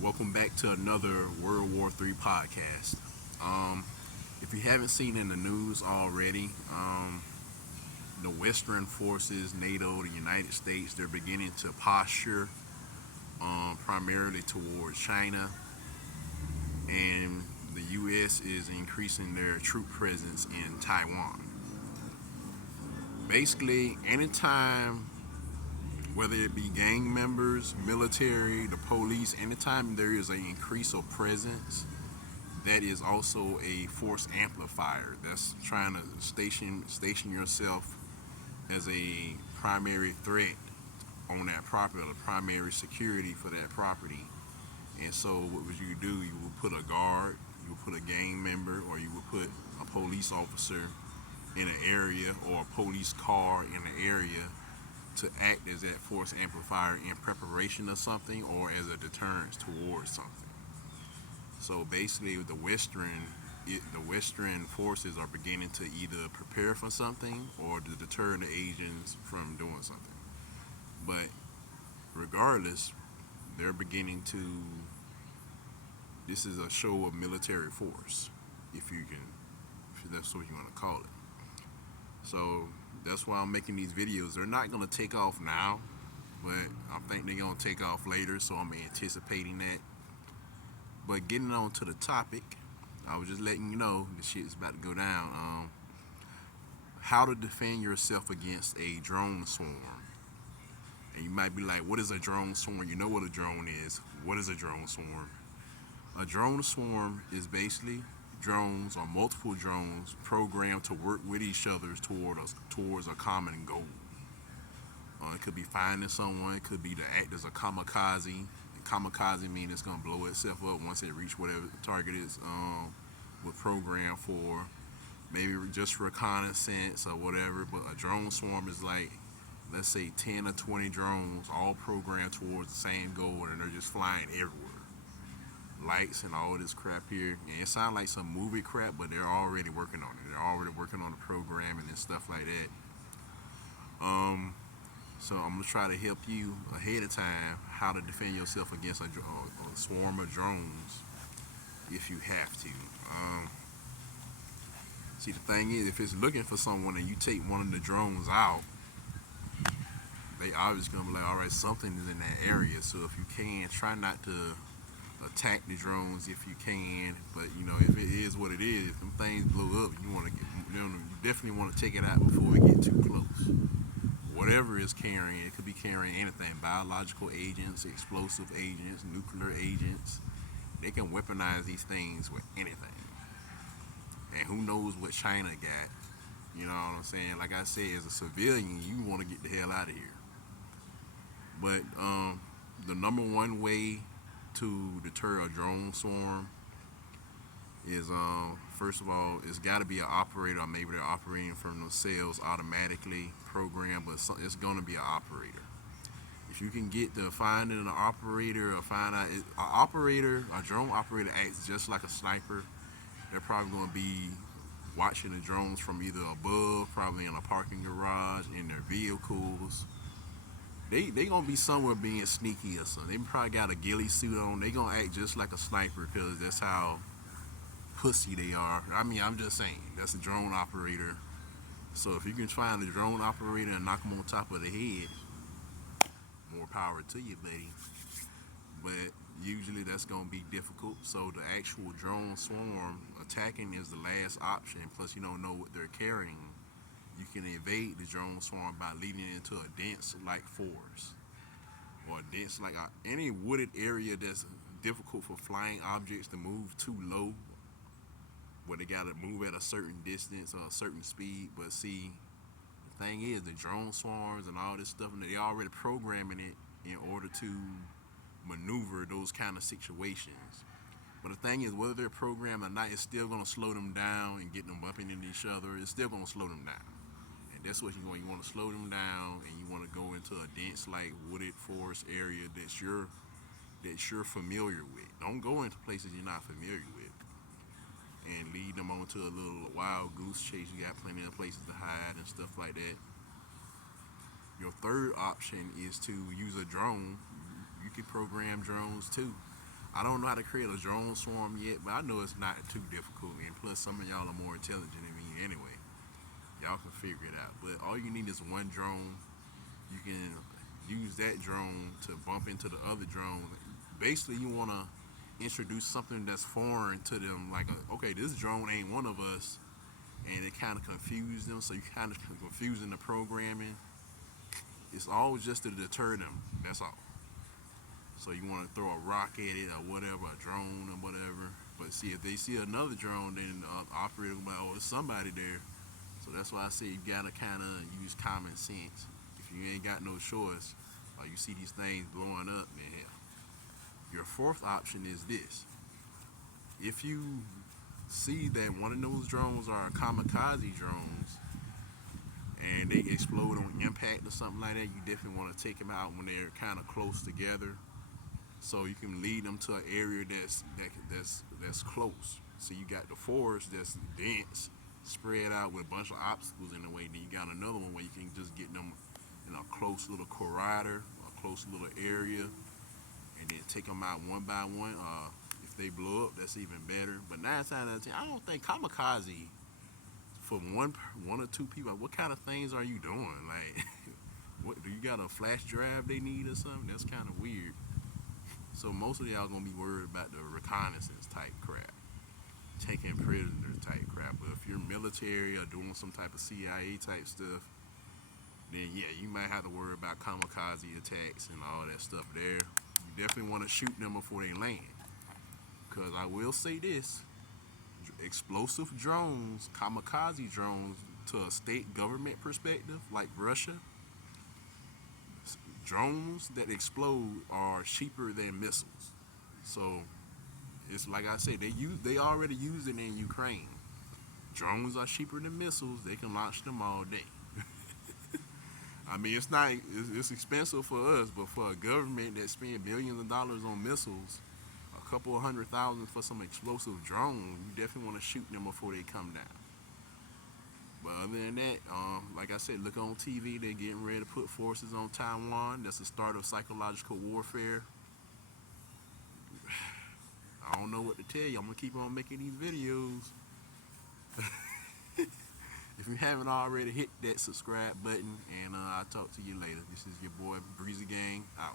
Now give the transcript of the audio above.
Welcome back to another World War III podcast. Um, if you haven't seen in the news already, the Western forces, NATO, the United States, they're beginning to posture primarily towards China, and the U.S. is increasing their troop presence in Taiwan. Basically, anytime, whether it be gang members, military, the police, anytime there is an increase of presence, that is also a force amplifier. That's trying to station yourself as a primary threat on that property, or the primary security for that property. And so, what would you do? You would put a guard, you would put a gang member, or you would put a police officer in an area, or a police car in an area to act as that force amplifier in preparation of something or as a deterrence towards something. So basically, the Western forces are beginning to either prepare for something or to deter the Asians from doing something. But regardless, they're beginning to. This is a show of military force, if you can, if that's what you want to call it. So that's why I'm making these videos. They're not going to take off now, but I think they're going to take off later. So I'm anticipating that. But getting on to the topic, I was just letting you know the shit is about to go down. How to defend yourself against a drone swarm. And you might be like, what is a drone swarm? You know what a drone is. What is a drone swarm? A drone swarm is basically drones or multiple drones programmed to work with each other towards a common goal. It could be finding someone. It could be to act as a kamikaze. Kamikaze means it's gonna blow itself up once it reach whatever the target is. Was programmed for maybe just reconnaissance or whatever. But a drone swarm is like, let's say 10 or 20 drones all programmed towards the same goal, and they're just flying everywhere. Lights and all this crap here. And it sounds like some movie crap, but they're already working on it. They're already working on the programming and stuff like that. So I'm gonna try to help you ahead of time how to defend yourself against a swarm of drones if you have to. See, the thing is, if it's looking for someone and you take one of the drones out, they obviously gonna be like, all right, something is in that area. So if you can, try not to attack the drones if you can. But if it is what it is, if them things blow up, you definitely want to take it out before it get too close. Whatever is carrying, it could be carrying anything: biological agents, explosive agents, nuclear agents. They can weaponize these things with anything. And who knows what China got? You know what I'm saying? Like I said, as a civilian, you want to get the hell out of here. But the number one way to deter a drone swarm is, first of all, it's got to be an operator, or maybe they're operating from themselves automatically programmed, but it's going to be an operator. If you can get to finding an operator, or find out a drone operator acts just like a sniper. They're probably going to be watching the drones from either above, probably in a parking garage, in their vehicles. They gonna be somewhere being sneaky or something. They probably got a ghillie suit on. They gonna act just like a sniper because that's how pussy they are. I mean, I'm just saying, that's a drone operator. So if you can find a drone operator and knock them on top of the head, more power to you, buddy. But usually that's gonna be difficult. So the actual drone swarm attacking is the last option. Plus, you don't know what they're carrying. You can evade the drone swarm by leading it into a dense like forest, or a dense like any wooded area that's difficult for flying objects to move too low, where they gotta move at a certain distance or a certain speed. But see, the thing is, the drone swarms and all this stuff, and they already programming it in order to maneuver those kind of situations. But the thing is, whether they're programmed or not, it's still gonna slow them down and get them bumping into each other. It's still gonna slow them down. And that's what you want. You want to slow them down, and you want to go into a dense, like wooded forest area that you're familiar with. Don't go into places you're not familiar with, and lead them onto a little wild goose chase. You got plenty of places to hide and stuff like that. Your third option is to use a drone. You can program drones too. I don't know how to create a drone swarm yet, but I know it's not too difficult. And plus, some of y'all are more intelligent than me anyway. Y'all can figure it out. But all you need is one drone. You can use that drone to bump into the other drone. Basically, you want to introduce something that's foreign to them, like, okay, this drone ain't one of us, and it kind of confuses them. So you kind of confusing the programming. It's all just to deter them. That's all. So you want to throw a rock at it or whatever, a drone or whatever. But see, if they see another drone, then the operator will be like, oh, there's somebody there. So that's why I say you gotta kind of use common sense. If you ain't got no choice, or you see these things blowing up, then hell. Your fourth option is this: if you see that one of those drones are kamikaze drones and they explode on impact or something like that, you definitely want to take them out when they're kind of close together, so you can lead them to an area that's close. So you got the forest that's dense, spread out with a bunch of obstacles in the way. Then you got another one where you can just get them in a close little corridor, a close little area, and then take them out one by one. If they blow up, that's even better. But 9 times out of 10, I don't think kamikaze for one or two people. What kind of things are you doing? Like, what do you got a flash drive they need or something? That's kind of weird. So most of y'all gonna be worried about the reconnaissance type crap, taking prisoner type crap. But if you're military or doing some type of CIA type stuff, then yeah, you might have to worry about kamikaze attacks and all that stuff there. You definitely want to shoot them before they land. Because I will say this: explosive drones, kamikaze drones, to a state government perspective, like Russia, drones that explode are cheaper than missiles. So it's like I said, they already use it in Ukraine. Drones are cheaper than missiles. They can launch them all day. I mean, it's expensive for us, but for a government that spends billions of dollars on missiles, a couple of $100,000 for some explosive drones, you definitely want to shoot them before they come down. But other than that, like I said, look on TV. They're getting ready to put forces on Taiwan. That's the start of psychological warfare. I don't know what to tell you. I'm gonna keep on making these videos. If you haven't already, hit that subscribe button, and I'll talk to you later. This is your boy Breezy Gang out.